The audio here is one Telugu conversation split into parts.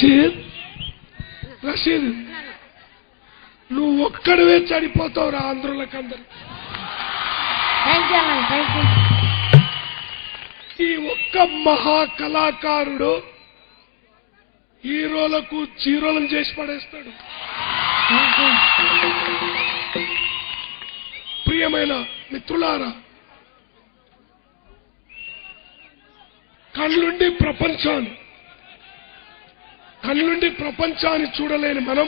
రషీద్ రషీద్ నువ్వు ఒక్కడివే చనిపోతావురా ఆంధ్రులకందరు. ఈ ఒక్క మహా కళాకారుడు హీరోలకు జీరోలను చేసి పడేస్తాడు. ప్రియమైన మిత్రులారా, కళ్ళుండి ప్రపంచాన్ని చూడలేని మనం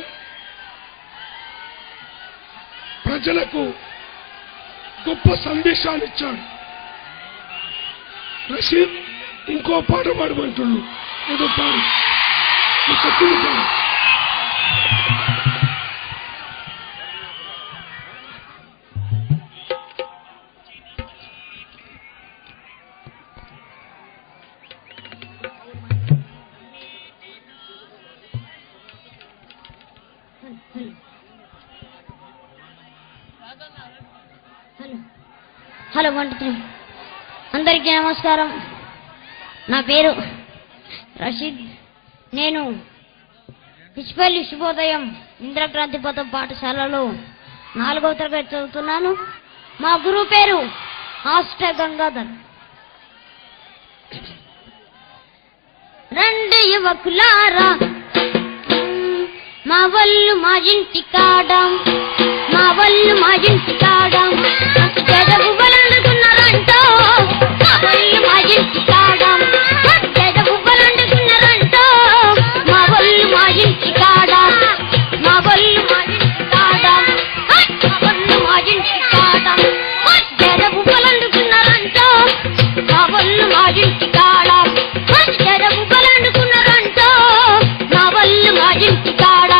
ప్రజలకు గొప్ప సందేశాన్ని ఇచ్చాడు. రషీద్ ఇంకో పాట పాడమంటున్నాడు. ఏదో పాడు, చెప్పింది పాడు. హలో అందరికీ నమస్కారం. నా పేరు రషీద్. నేను పిచ్చిపల్లి శుభోదయం ఇంద్రక్రాంతి పథం పాఠశాలలో 4వ తరగతి చదువుతున్నాను. మా గురువు పేరు మాస్టర్ గంగాధర్. రెండు యువకులారా మా వల్లు మా ఇంటి కాడ, మా వల్లు మా ఇంటి కాడ జడబువ్వలండుకున్నారంటో, మా వల్లు మా ఇంటి కాడ జడబువ్వలండుకున్నారంటో, మా వల్లు మా ఇంటి కాడ, మా వల్లు మా ఇంటి కాడ, మా వల్లు మా ఇంటి కాడ జడబువ్వలండుకున్నారంటో, మా వల్లు మా ఇంటి కాడ జడబువ్వలండుకున్నారంటో, మా వల్లు మా ఇంటి కాడ.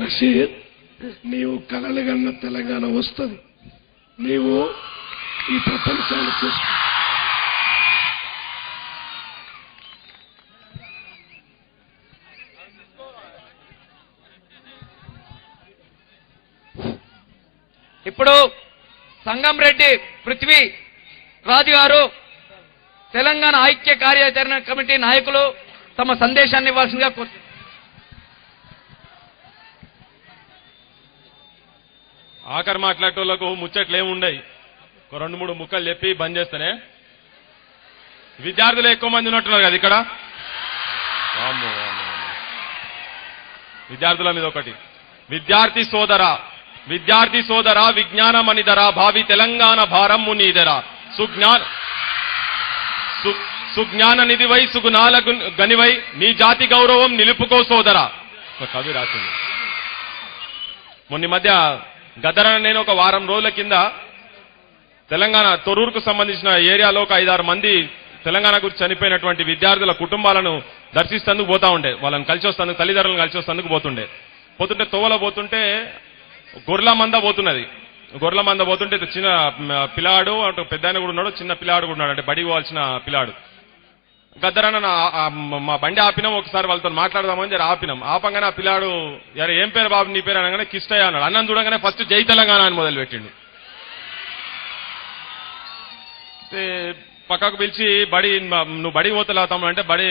రషీద్, నీవు కలలుగన్న తెలంగాణ వస్తుంది. నీవు ఈ ప్రపంచాన్ని చూస్తూ ఇప్పుడు సంగంరెడ్డి పృథ్వీ రాజు గారు తెలంగాణ ఐక్య కార్యాచరణ కమిటీ నాయకులు తమ సందేశాన్ని ఇవ్వాల్సిందిగా కోరుతున్నారు. ఆఖరి మాట్లాడేటోళ్లకు ముచ్చట్లు ఏముండయి, ఒక 2-3 ముక్కలు చెప్పి బంద్ చేస్తేనే. విద్యార్థులు ఎక్కువ మంది ఉన్నట్టున్నారు కదా ఇక్కడ. విద్యార్థుల మీద ఒకటి, విద్యార్థి సోదర విజ్ఞానమనిదరా భావి తెలంగాణ భారమ్ము నీదరా సుజ్ఞాన నిధివై సుగుణాల గనివై నీ జాతి గౌరవం నిలుపుకో సోదరా. ఒక కవి రాసింది. మొన్న మధ్య గదరన నేను ఒక వారం రోజుల కింద తెలంగాణ తొర్రూరుకు సంబంధించిన ఏరియాలో ఒక 5-6 మంది తెలంగాణ గురించి చనిపోయినటువంటి విద్యార్థుల కుటుంబాలను దర్శిస్తేందుకు పోతా ఉండే, వాళ్ళని కలిసి వస్తాను తల్లిదండ్రులను కలిసి వస్తాందుకు పోతుంటే తోవలో పోతుంటే గొర్రెల మంద పోతుంటే చిన్న పిల్లాడు అటు పెద్ద ఆయన కూడా ఉన్నాడు, చిన్న పిల్లాడు కూడా ఉన్నాడు, అంటే బడికి పోవాల్సిన పిల్లాడు. గద్దరన్న మా బండి ఆపినాం, ఒకసారి వాళ్ళతో మాట్లాడదామని జర ఆపంగానే ఆ పిల్లాడు యారు ఏం పేరు బాబు నీ పేరు అనగానే కిష్టయ్య అన్నాడు. అన్నం చూడగానే ఫస్ట్ జై తెలంగాణ అని మొదలు పెట్టిండు. పక్కకు పిలిచి నువ్వు బడి పోతలేతాము అంటే బడి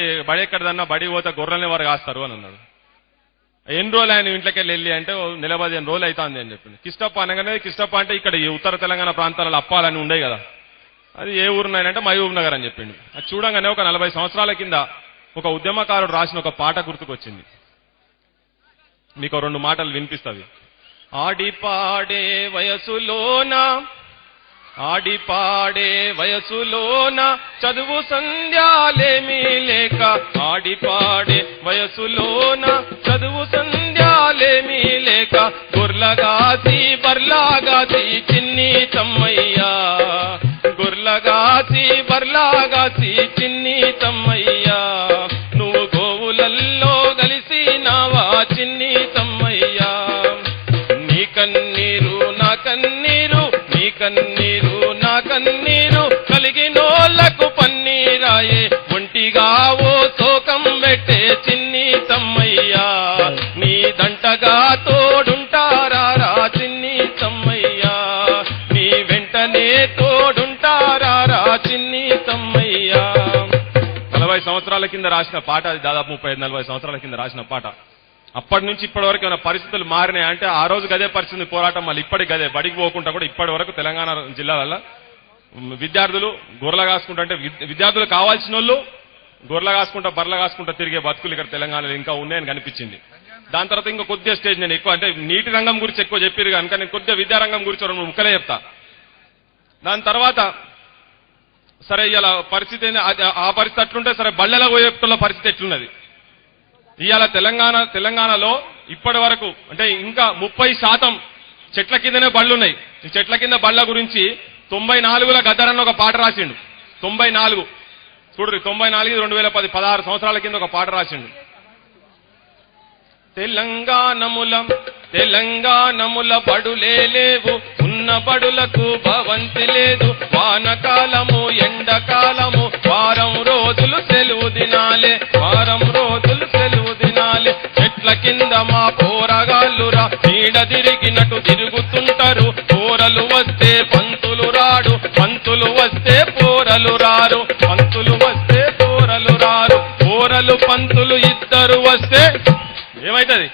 ఎక్కడదన్నా బడి పోతే గొర్రెల్ని వారు కాస్తారు అని అన్నాడు. ఎన్ని రోజులు ఆయన ఇంట్లోకి వెళ్ళి అంటే 15 రోజులు అవుతుంది అని చెప్పింది. కిష్టప్ప అనగానే కిష్టప్ప అంటే ఇక్కడ ఈ ఉత్తర తెలంగాణ ప్రాంతాలలో అప్పాలని ఉండే కదా, అది ఏ ఊరున్నాయంటే మహబూబ్ నగర్ అని చెప్పింది. అది చూడంగానే ఒక 40 సంవత్సరాల కింద ఒక ఉద్యమకారుడు రాసిన ఒక పాట గుర్తుకొచ్చింది. మీకు 2 మాటలు వినిపిస్తుంది. ఆడిపాడే వయసులోన చదువు సంధ్యాలేమీ లేక, ఆడిపాడే వయసులోన చదువు సంధ్యాలేమీ లేక, గొర్లగాసి బర్లాగాసి చిన్ని తమ్మయ్యా, గొర్లగాసి బర్లాగాసి చిన్ని తమ్మయ్యా, నువ్వు గోవులల్లో కలిసినావా చిన్ని తమ్మయ్యా, నీ కన్నీరు నా కన్నీరు నీ కన్నీరు నా కన్నీరు కలిగినోళ్లకు పన్నీరాయే, ఒంటిగా ఓ శోకం పెట్టే చిన్ని తమ్మయ్యా, నీ దంటగా తోడుంటారా చిన్ని తమ్మయ్యా, నీ వెంటనే తోడుంటారా చిన్ని తమ్మయ్యా. 40 సంవత్సరాల కింద రాసిన పాట అది, దాదాపు 35-40 సంవత్సరాల కింద రాసిన పాట. అప్పటి నుంచి ఇప్పటి వరకు ఏమైనా పరిస్థితులు మారినాయి అంటే ఆ రోజు గదే పరిస్థితి పోరాటం, మళ్ళీ ఇప్పటికి గదే. బడికి పోకుండా కూడా ఇప్పటి వరకు తెలంగాణ జిల్లాలలో విద్యార్థులు గొర్రెలు కాసుకుంటా, అంటే విద్యార్థులు కావాల్సిన వాళ్ళు గొర్రెలు కాసుకుంటా బర్రెలు కాసుకుంటా తిరిగే బతుకులు ఇక్కడ తెలంగాణలో ఇంకా ఉన్నాయని కనిపించింది. దాని తర్వాత ఇంకా కొద్దిగా స్టేజ్ నేను ఎక్కువ అంటే నీటి రంగం గురించి ఎక్కువ చెప్పారు కనుక నేను కొద్దిగా విద్యారంగం గురించి 2 ముక్కలే చెప్తా. దాని తర్వాత సరే ఇవాళ పరిస్థితి ఆ పరిస్థితి అట్లుంటే సరే బళ్ళెల పోయేట్టుల పరిస్థితి ఎట్లున్నది ఇవాళ తెలంగాణలో ఇప్పటి వరకు అంటే ఇంకా 30% చెట్ల కిందనే బళ్ళున్నాయి. ఈ చెట్ల కింద బళ్ళ గురించి 94లో గద్దరన్న ఒక పాట రాసిండు. 94 చూడ్రి 94 2010 16 సంవత్సరాల కింద ఒక పాట రాసిండు. తెలంగాణముల బడులే లేవు, ఉన్న బడులకు భవంతి లేదు, వానకాలము ఎండకాలము వారం రోజులు సెలవు దినాలే, చెట్ల కింద మా పోరగాళ్ళురా నీడ తిరిగినట్టు తిరుగుతుంటారు, పోరలు వస్తే పంతులు రాడు, పంతులు వస్తే పోరలు రారు, పోరలు పంతులు ఇద్దరు వస్తే ఏమైతుంది,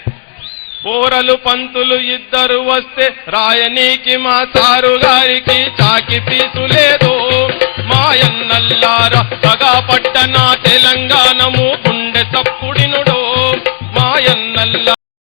పోరలు పంతులు ఇద్దరు వస్తే రాయనీకి మా సారు గారికి చాకి పీసు లేదు, మాయన్నల్లారా పగా పట్టణ తెలంగాణ